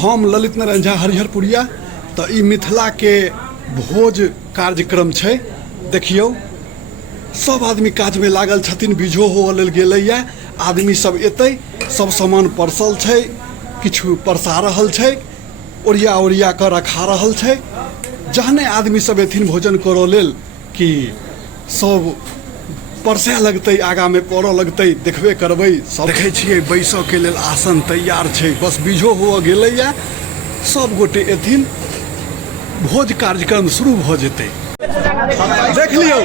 हम ललित नारायण झा हरिहरपुरिया। तो ई मिथिला के भोज कार्यक्रम छै। देखियो सब आदमी काज में लागल छथिन, बीजो हो लेल गेलैया, आदमी सब एतै, सब सामान परसल छै, किछु परसा रहल छै, ओरिया ओरिया कर रखा रहल छै। जहने आदमी सब एथिन भोजन करऽ लेल कि सब परसे लगतै, आगा में पड़ऽ लगतै, देखबे करबै। सब देखै छियै बैसऽ के लेल आसन तैयार छै, बस बीजो हो गेलैया, सब गोटे एथिन, भोज कार्यक्रम शुरू भऽ जेतै। देख लियो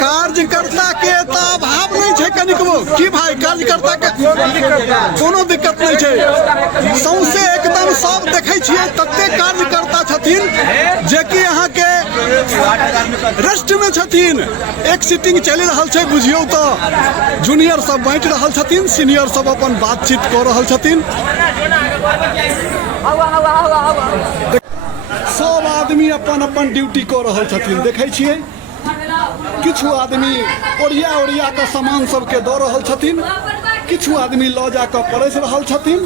कार्यकर्ता के तो अभाव नहीं है कनिकबो की भाई, कार्यकर्ता के कोनो दिक्कत नहीं है, सौंसे एकदम सब देखे छियै तते कार्यकर्ता छथिन जे कि अहाँ के रेस्ट में छथिन। एक सीटिंग चलि रहल छै, बुझियौ तो जूनियर सब बाँट रहल छथिन, सीनियर सब अपन बातचीत कऽ रहल छथिन। सब आदमी अपन अपन ड्यूटी कऽ रहल छथिन, देखै छियै किछु आदमी ओरिया ओरिया के सामान सबके दऽ रहल छथिन, किछु आदमी लऽ जा कऽ परस रहल छथिन।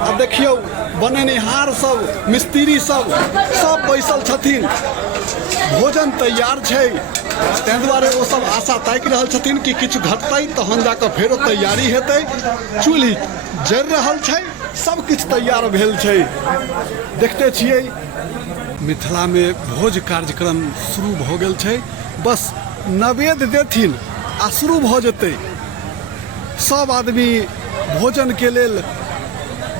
आ देखियौ बनेनिहार सब, मिस्त्री सब बैसल छथिन, भोजन तैयार छै। ताहि दुआरे ओ सब आशा ताकि रहल छथिन कि किछु घटतै तहन जाकऽ फेरो तैयारी हेतै। चूल्ही जरि रहल छै, सब किछु तैयार भेल छै। देखते छियै मिथिला में भोज कार्यक्रम शुरू भऽ गेल छै, बस नवेद देथिन आ शुरू भऽ जेतै। सब आदमी भोजन के लेल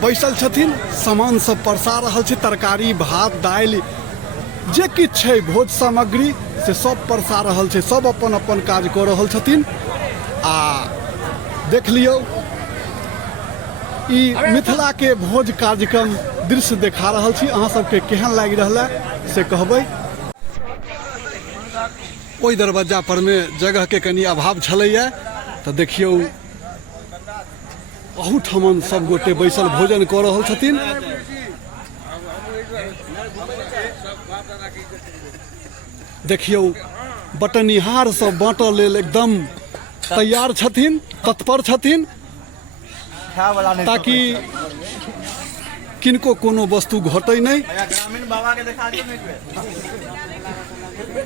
बैसल छथिन, सामान सब परसा रहल छै, तरकारी भात दालि जे किछु छै भोज सामग्री से सब परसा रहल छै, सब अपन अपन काज कऽ रहल छथिन। आ देख लियौ ई मिथिला के भोज कार्यक्रम दृश्य देखा रहल छी, अहाँ सबके केहन लागि रहल से कहबै। ओइ दरवाजा पर में जगह के कनी अभाव छलैया, तो देखियौ अहूठमन सब गोटे बैसल भोजन कऽ रहल छथिन। देखियौ बटनिहार सब बाँटऽ लेल एकदम तैयार छथिन, तत्पर छथिन, ताकि किनको कोनो वस्तु घटै नहीं।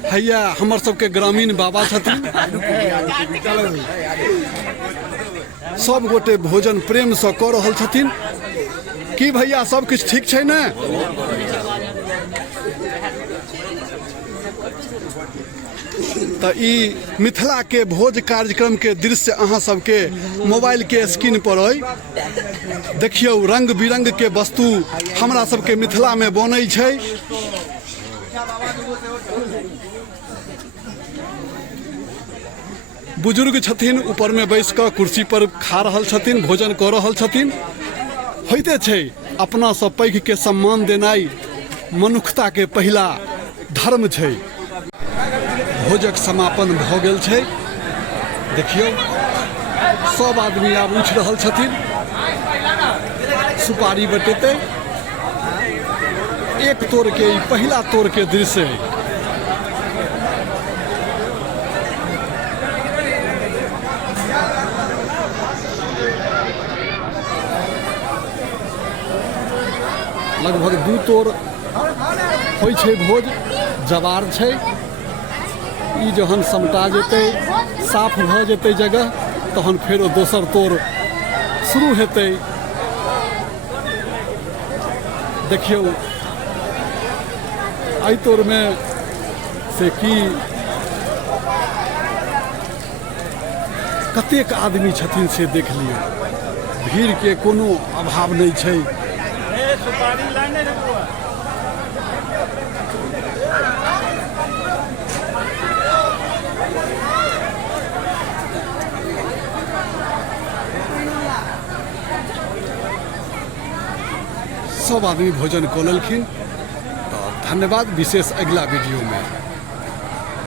हैया हमर सबके ग्रामीण बाबा छथिन, सब गोटे भोजन प्रेम से कऽ रहल छथिन। की भैया सब किछु ठीक छै ने? तो ई मिथिला के भोज कार्यक्रम के दृश्य अहाँ सबके मोबाइल के स्क्रीन पर अइ। देखियौ रंग बिरंग के वस्तु हमरा सबके मिथिला में बनै छै। बुजुर्ग छथिन, ऊपर में बैस कऽ कुर्सी पर खा रहल छथिन, भोजन कऽ रहल छथिन। होइते छै अपना सब पैघ के सम्मान देनाइ मनुष्यता के पहिला धर्म छै। भोजक समापन भऽ गेल छै, देखियौ सब आदमी आब उठि रहल छथिन, सुपारी बटेतै। एक तोड़ के ई पहिला तोड़ के दृश्य है। लगभग 2 तोड़ होइ छै भोज, जवार छै। ई जहन समटा जेतै, साफ भऽ जेतै जगह, तहन फेरो दोसर तोड़ शुरू हेतै। देखियौ एहि तोड़ में से की कतेक आदमी छथिन से देख लियौ, भीड़ के कोनो अभाव नहीं छै। सब आदमी भोजन कऽ लेलखिन। तो धन्यवाद, विशेष अगला वीडियो में।